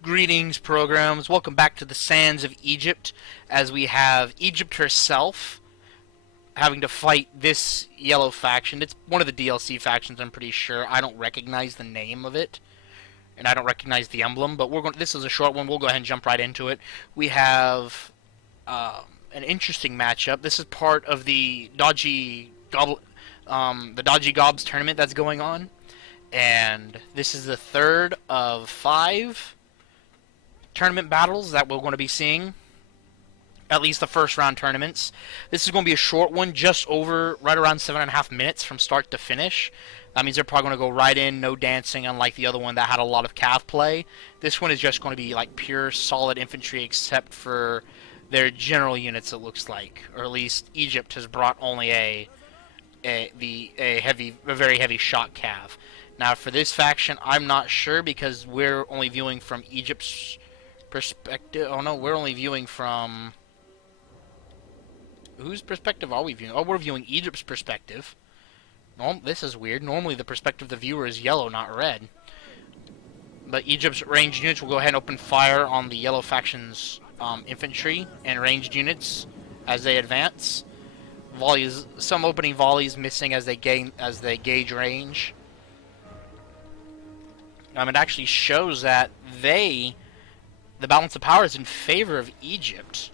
Greetings, programs. Welcome back to the sands of Egypt, as we have Egypt herself having to fight this yellow faction. It's one of the DLC factions, I'm pretty sure. I don't recognize the name of it, and I don't recognize the emblem, but this is a short one. We'll go ahead and jump right into it. We have an interesting matchup. This is part of the Dodgy Gobs tournament that's going on, and this is the third of 5 tournament battles that we're going to be seeing, at least the first round tournaments. This is going to be a short one, just over right around 7.5 minutes from start to finish. That means they're probably going to go right in, no dancing, unlike the other one that had a lot of cav play. This one is just going to be like pure solid infantry, except for their general units, it looks like, or at least Egypt has brought only a very heavy shock cav. Now for this faction, I'm not sure because we're only viewing from Egypt's perspective. Oh no, we're only viewing from... Whose perspective are we viewing? Oh, we're viewing Egypt's perspective. This is weird. Normally the perspective of the viewer is yellow, not red. But Egypt's ranged units will go ahead and open fire on the yellow faction's infantry and ranged units as they advance. Volleys, some opening volleys missing as they gauge range. It actually shows that the balance of power is in favor of Egypt,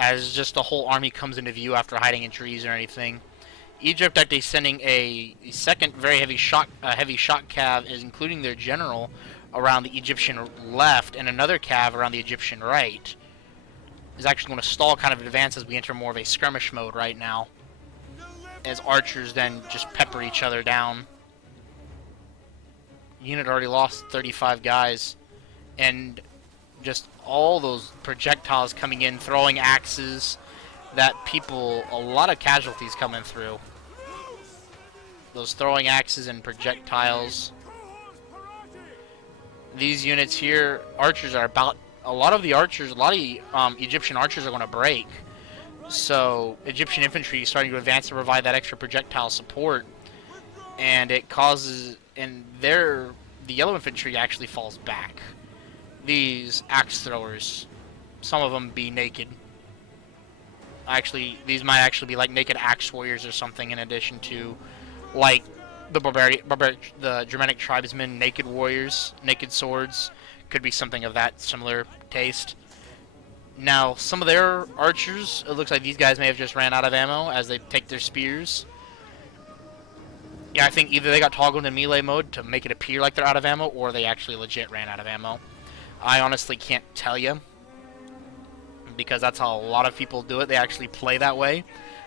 as just the whole army comes into view after hiding in trees or anything. Egypt actually sending a second very heavy shock cav, is including their general around the Egyptian left and another cav around the Egyptian right. Is actually going to stall kind of advance as we enter more of a skirmish mode right now, as archers then just pepper each other down. Unit already lost 35 guys, and just all those projectiles coming in, throwing axes, a lot of casualties coming through. Those throwing axes and projectiles. These units here, archers are about, a lot of Egyptian archers are going to break. So Egyptian infantry is starting to advance to provide that extra projectile support, and it causes, the yellow infantry actually falls back. These axe throwers, some of them be naked. Actually, these might actually be like naked axe warriors or something, in addition to like the Germanic tribesmen, naked warriors, naked swords. Could be something of that similar taste. Now, some of their archers, it looks like these guys may have just ran out of ammo as they take their spears. Yeah, I think either they got toggled in melee mode to make it appear like they're out of ammo, or they actually legit ran out of ammo. I honestly can't tell you, because that's how a lot of people do it. They actually play that way.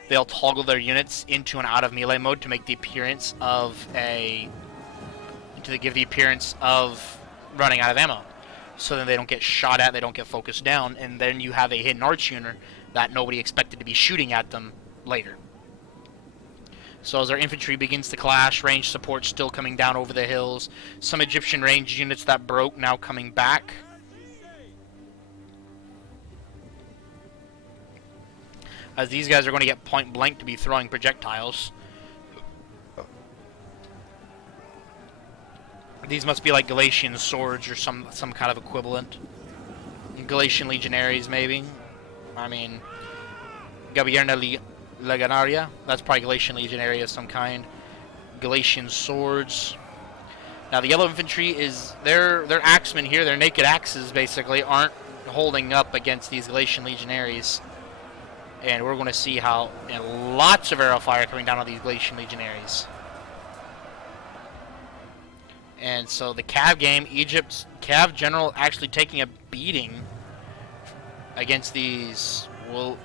They'll toggle their units into and out of melee mode to make the appearance of give the appearance of running out of ammo. So then they don't get shot at, they don't get focused down, and then you have a hidden arch unit that nobody expected to be shooting at them later. So as our infantry begins to clash, range support still coming down over the hills. Some Egyptian ranged units that broke now coming back. As these guys are going to get point blank to be throwing projectiles. These must be like Galatian swords or some kind of equivalent. Galatian legionaries, maybe. I mean, Gabierna Legionaria. That's probably Galatian legionary of some kind. Galatian swords. Now the yellow infantry is their axemen here. Their naked axes basically aren't holding up against these Galatian legionaries. And we're going to see how, and lots of arrow fire coming down on these Galatian legionaries. And so the cav game, Egypt's cav general actually taking a beating against these Wilpizwopo,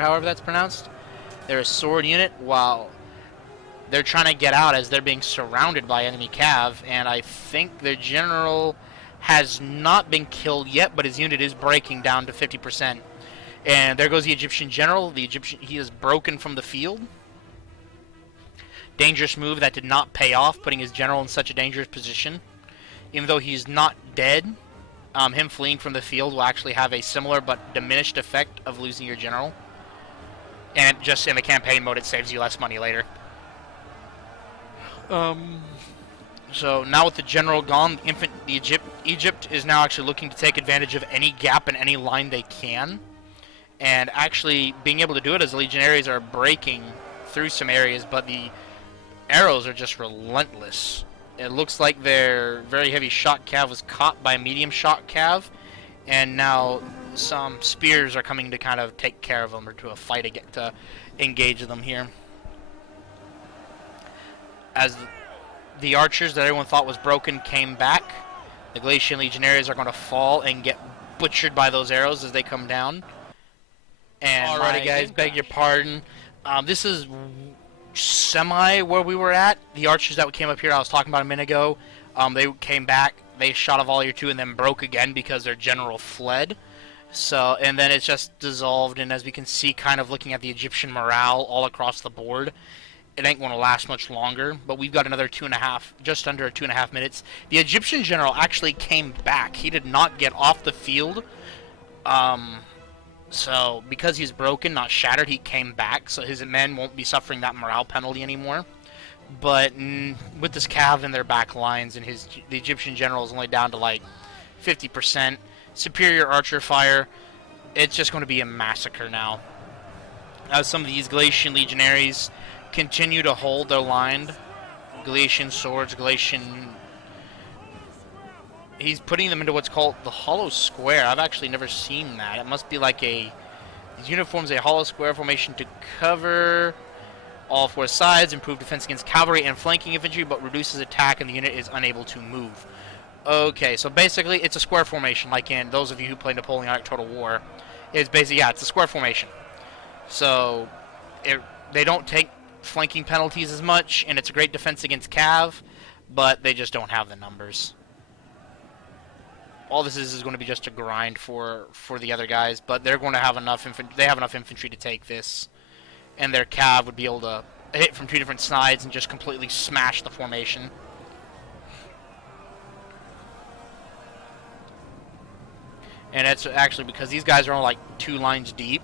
however that's pronounced. They're a sword unit, while they're trying to get out as they're being surrounded by enemy cav, and I think their general has not been killed yet, but his unit is breaking down to 50%. And there goes the Egyptian general. He is broken from the field. Dangerous move that did not pay off, putting his general in such a dangerous position. Even though he's not dead, him fleeing from the field will actually have a similar but diminished effect of losing your general. And just in the campaign mode, it saves you less money later. So now with the general gone, Egypt is now actually looking to take advantage of any gap in any line they can, and actually being able to do it as the legionaries are breaking through some areas, but the arrows are just relentless. It looks like their very heavy shot cav was caught by a medium shot cav, and now some spears are coming to kind of take care of them, or to a fight to engage them here. As the archers that everyone thought was broken came back, the Galatian legionaries are going to fall and get butchered by those arrows as they come down. And alrighty, guys, beg your pardon. This is semi where we were at. The archers that came up here, I was talking about a minute ago, they came back. They shot a volley or two and then broke again because their general fled. So, and then it's just dissolved. And as we can see, kind of looking at the Egyptian morale all across the board, it ain't going to last much longer. But we've got another just under 2.5 minutes. The Egyptian general actually came back. He did not get off the field. So, because he's broken, not shattered, he came back, so his men won't be suffering that morale penalty anymore. But with this cav in their back lines, and the Egyptian general is only down to like 50%, superior archer fire, it's just going to be a massacre now. As some of these Galatian legionaries continue to hold their line, Galatian swords, he's putting them into what's called the hollow square. I've actually never seen that. It must be like his uniform's a hollow square formation to cover all four sides, improve defense against cavalry and flanking infantry, but reduces attack and the unit is unable to move. Okay, so basically it's a square formation, like in those of you who play Napoleonic Total War. It's basically, yeah, it's a square formation. So they don't take flanking penalties as much, and it's a great defense against cav, but they just don't have the numbers. All this is going to be just a grind for the other guys, but they're going to have enough they have enough infantry to take this, and their cav would be able to hit from two different sides and just completely smash the formation. And it's actually because these guys are only like 2 lines deep,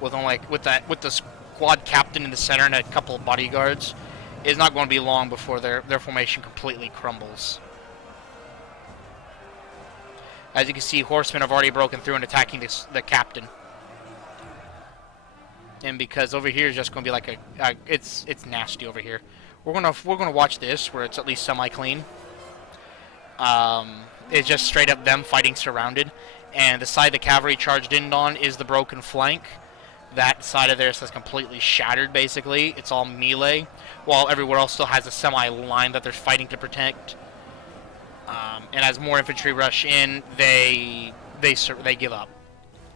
with the squad captain in the center and a couple of bodyguards. It's not going to be long before their formation completely crumbles. As you can see, horsemen have already broken through and attacking the captain. And because over here is just going to be like it's nasty over here. We're gonna watch this where it's at least semi-clean. It's just straight up them fighting surrounded, and the side the cavalry charged in on is the broken flank. That side of theirs is completely shattered. Basically, it's all melee, while everywhere else still has a semi-line that they're fighting to protect. And as more infantry rush in, they give up,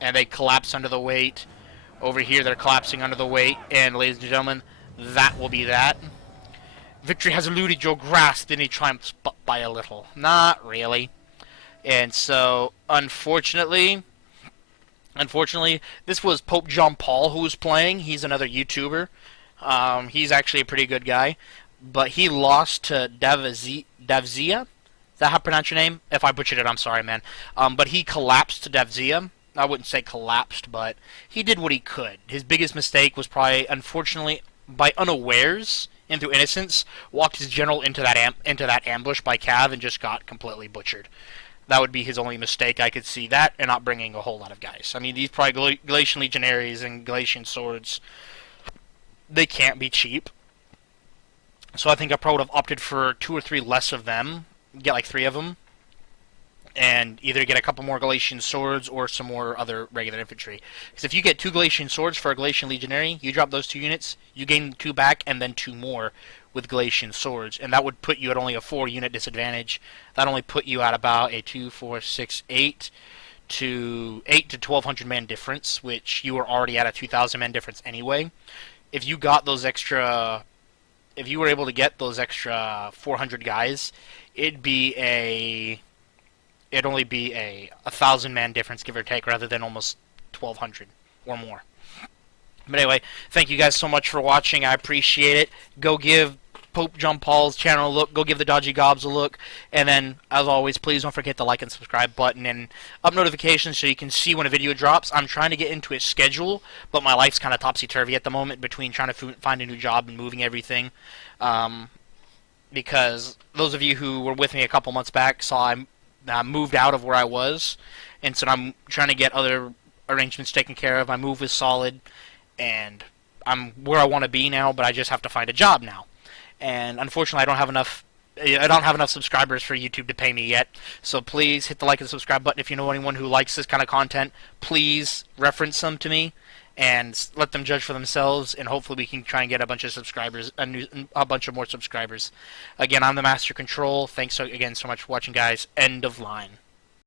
and they collapse under the weight. Over here, they're collapsing under the weight, and ladies and gentlemen, that will be that. Victory has eluded your grasp, then he triumphs but by a little. Not really. And so, unfortunately, this was Pope John Paul who was playing. He's another YouTuber. He's actually a pretty good guy, but he lost to Davzia. Is that how I pronounce your name? If I butchered it, I'm sorry, man. But he collapsed to Davzia. I wouldn't say collapsed, but he did what he could. His biggest mistake was probably, unfortunately, by unawares and through innocence, walked his general into that ambush by cav and just got completely butchered. That would be his only mistake. I could see that, and not bringing a whole lot of guys. I mean, these probably Galatian legionaries and Galatian swords, they can't be cheap. So I think I probably would have opted for 2 or 3 less of them. Get like 3 of them, and either get a couple more Galatian swords or some more other regular infantry. Because if you get 2 Galatian swords for a Galatian legionary, you drop those 2 units, you gain 2 back, and then 2 more with Galatian swords, and that would put you at only a 4-unit disadvantage. That only put you at about a 8 to 1,200 man difference, which you were already at a 2,000 man difference anyway. If you got those extra, if you were able to get those extra 400 guys, it'd only be a 1,000 man difference, give or take, rather than almost 1,200 or more. But anyway, thank you guys so much for watching. I appreciate it. Go give Pope John Paul's channel a look. Go give the Dodgy Gobs a look. And then, as always, please don't forget the like and subscribe button and up notifications so you can see when a video drops. I'm trying to get into a schedule, but my life's kind of topsy-turvy at the moment between trying to find a new job and moving everything. because those of you who were with me a couple months back saw I moved out of where I was, and so I'm trying to get other arrangements taken care of. My move was solid, and I'm where I want to be now, but I just have to find a job now. And unfortunately, I don't have enough subscribers for YouTube to pay me yet. So please hit the like and subscribe button if you know anyone who likes this kind of content. Please reference them to me and let them judge for themselves, and hopefully we can try and get a bunch of subscribers, a bunch of more subscribers. Again, I'm the Master Control. Thanks again so much for watching, guys. End of line.